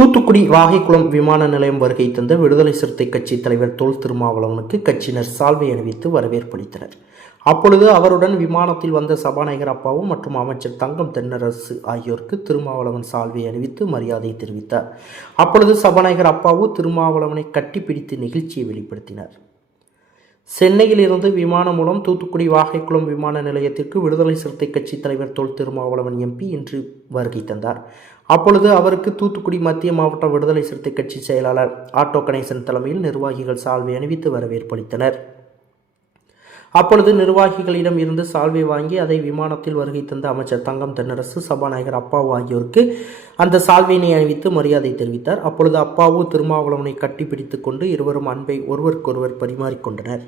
தூத்துக்குடி வாகைக்குளம் விமான நிலையம் வருகை தந்த விடுதலை சிறுத்தை கட்சி தலைவர் தொல் திருமாவளவனுக்கு கட்சியினர் சால்வை அணிவித்து வரவேற்பளித்தனர். அப்பொழுது அவருடன் விமானத்தில் வந்த சபாநாயகர் அப்பாவு மற்றும் அமைச்சர் தங்கம் தென்னரசு ஆகியோருக்கு திருமாவளவன் சால்வை அணிவித்து மரியாதை தெரிவித்தார். அப்பொழுது சபாநாயகர் அப்பாவு திருமாவளவனை கட்டிப்பிடித்து நிகழ்ச்சியை வெளிப்படுத்தினார். சென்னையில் இருந்து விமானம் மூலம் தூத்துக்குடி வாகைக்குளம் விமான நிலையத்திற்கு விடுதலை சிறுத்தை கட்சி தலைவர் தொல் திருமாவளவன் எம்பி இன்று வருகை தந்தார். அப்பொழுது அவருக்கு தூத்துக்குடி மத்திய மாவட்ட விடுதலை சிறுத்தை கட்சி செயலாளர் ஆட்டோ கணேசன் தலைமையில் நிர்வாகிகள் சால்வை அணிவித்து வரவேற்பளித்தனர். அப்பொழுது நிர்வாகிகளிடம் இருந்து சால்வை வாங்கி அதை விமானத்தில் வருகை தந்த அமைச்சர் தங்கம் தென்னரசு, சபாநாயகர் அப்பாவு ஆகியோருக்கு அந்த சால்வையினை அணிவித்து மரியாதை தெரிவித்தார். அப்பொழுது அப்பாவு திருமாவளவனை கட்டிப்பிடித்துக் கொண்டு இருவரும் அன்பை ஒருவருக்கொருவர் பரிமாறிக்கொண்டனர்.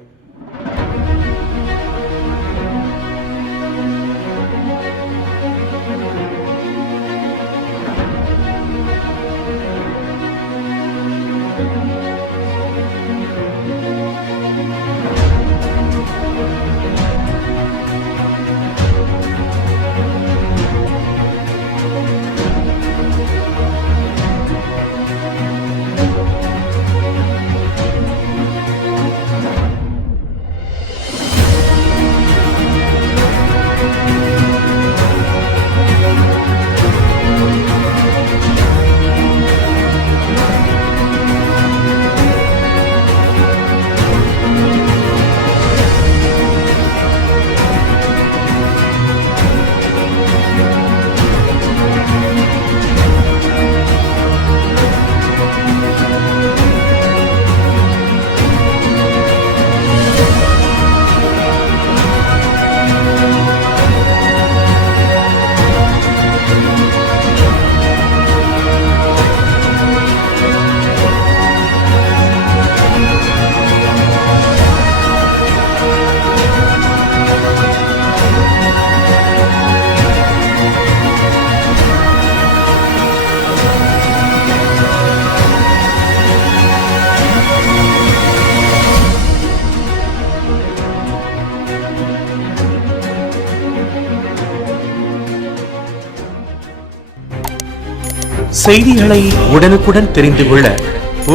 செய்திகளை உடனுக்குடன் தெரிந்து கொள்ள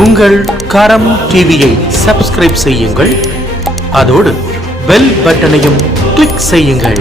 உங்கள் கரம் டிவியை சப்ஸ்கிரைப் செய்யுங்கள். அதோடு பெல் பட்டனையும் கிளிக் செய்யுங்கள்.